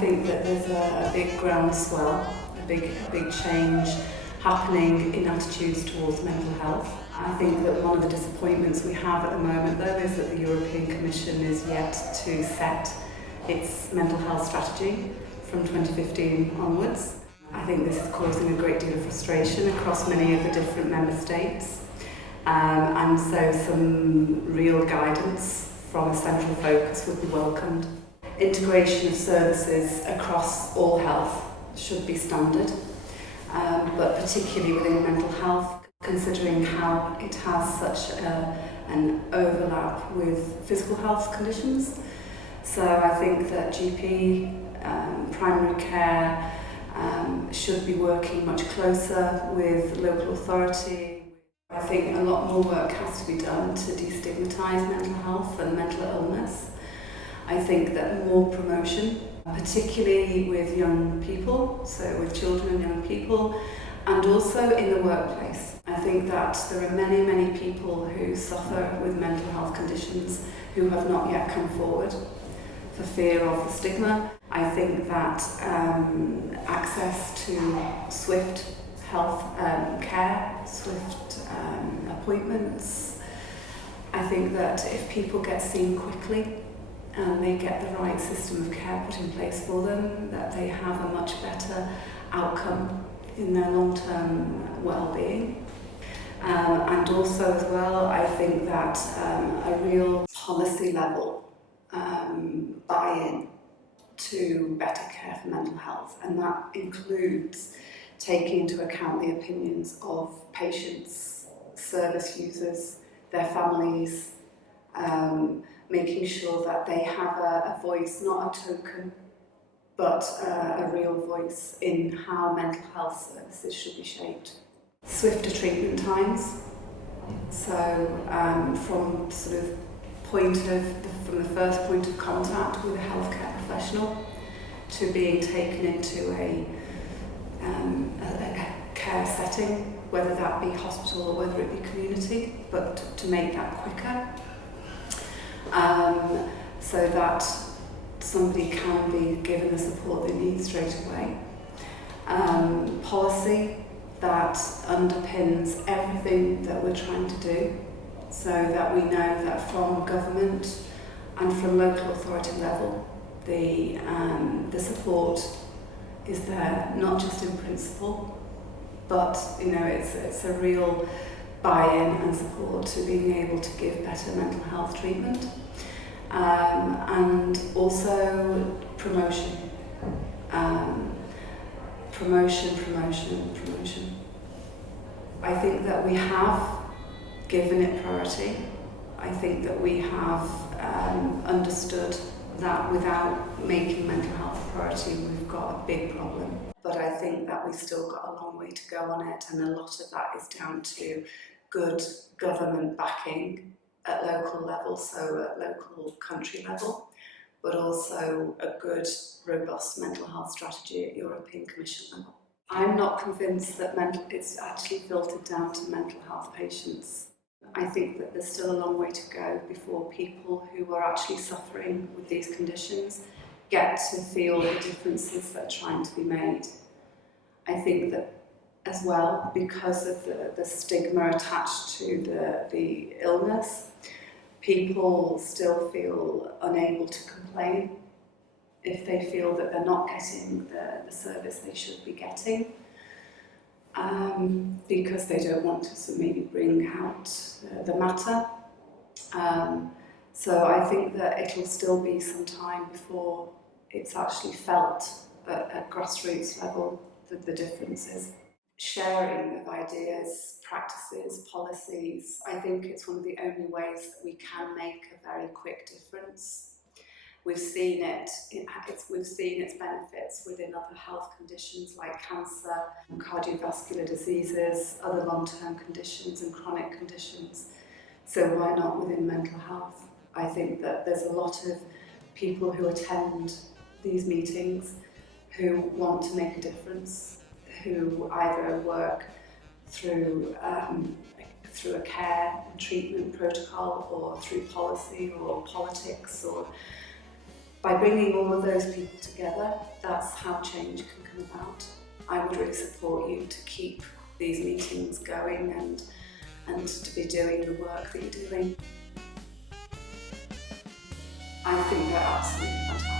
think that there's a big groundswell, a big change happening in attitudes towards mental health. I think that one of the disappointments we have at the moment, though, is that the European Commission is yet to set its mental health strategy from 2015 onwards. I think this is causing a great deal of frustration across many of the different member states, and so some real guidance from a central focus would be welcomed. Integration of services across all health should be standard, but particularly within mental health, considering how it has such an overlap with physical health conditions. So I think that GP, primary care, should be working much closer with local authority. I think a lot more work has to be done to destigmatise mental health and mental illness. I think that more promotion, particularly with young people, so with children and young people, and also in the workplace. I think that there are many people who suffer with mental health conditions who have not yet come forward for fear of the stigma. I think that access to swift health care, swift appointments, I think that if people get seen quickly and they get the right system of care put in place for them, that they have a much better outcome in their long-term well-being. And also as well, I think that a real policy level buy-in to better care for mental health, and that includes taking into account the opinions of patients, service users, their families, making sure that they have a voice, not a token, but a real voice in how mental health services should be shaped. Swifter treatment times, so from sort of from the first point of contact with a healthcare professional to being taken into a care setting, whether that be hospital or whether it be community, but to make that quicker, so that somebody can be given the support they need straight away. Policy that underpins everything that we're trying to do, so that we know that from government and from local authority level, the support is there, not just in principle, but it's a real buy-in and support to being able to give better mental health treatment, and also promotion. Promotion. I think that we have given it priority. I think that we have understood that without making mental health a priority, we've got a big problem. But I think that we've still got a long way to go on it, and a lot of that is down to good government backing at local level, so at local country level, but also a good, robust mental health strategy at European Commission level. I'm not convinced that it's actually filtered down to mental health patients. I think that there's still a long way to go before people who are actually suffering with these conditions get to feel the differences that are trying to be made. I think that as well, because of the stigma attached to the illness, people still feel unable to complain if they feel that they're not getting the service they should be getting, because they don't want to maybe bring out the matter. So I think that it'll still be some time before it's actually felt at grassroots level, the differences. Sharing of ideas, practices, policies, I think it's one of the only ways that we can make a very quick difference. We've seen its benefits within other health conditions like cancer, cardiovascular diseases, other long-term conditions and chronic conditions. So why not within mental health? I think that there's a lot of people who attend these meetings who want to make a difference, who either work through a care and treatment protocol, or through policy or politics, or By bringing all of those people together, that's how change can come about. I would really support you to keep these meetings going and to be doing the work that you're doing. I think they're absolutely fantastic.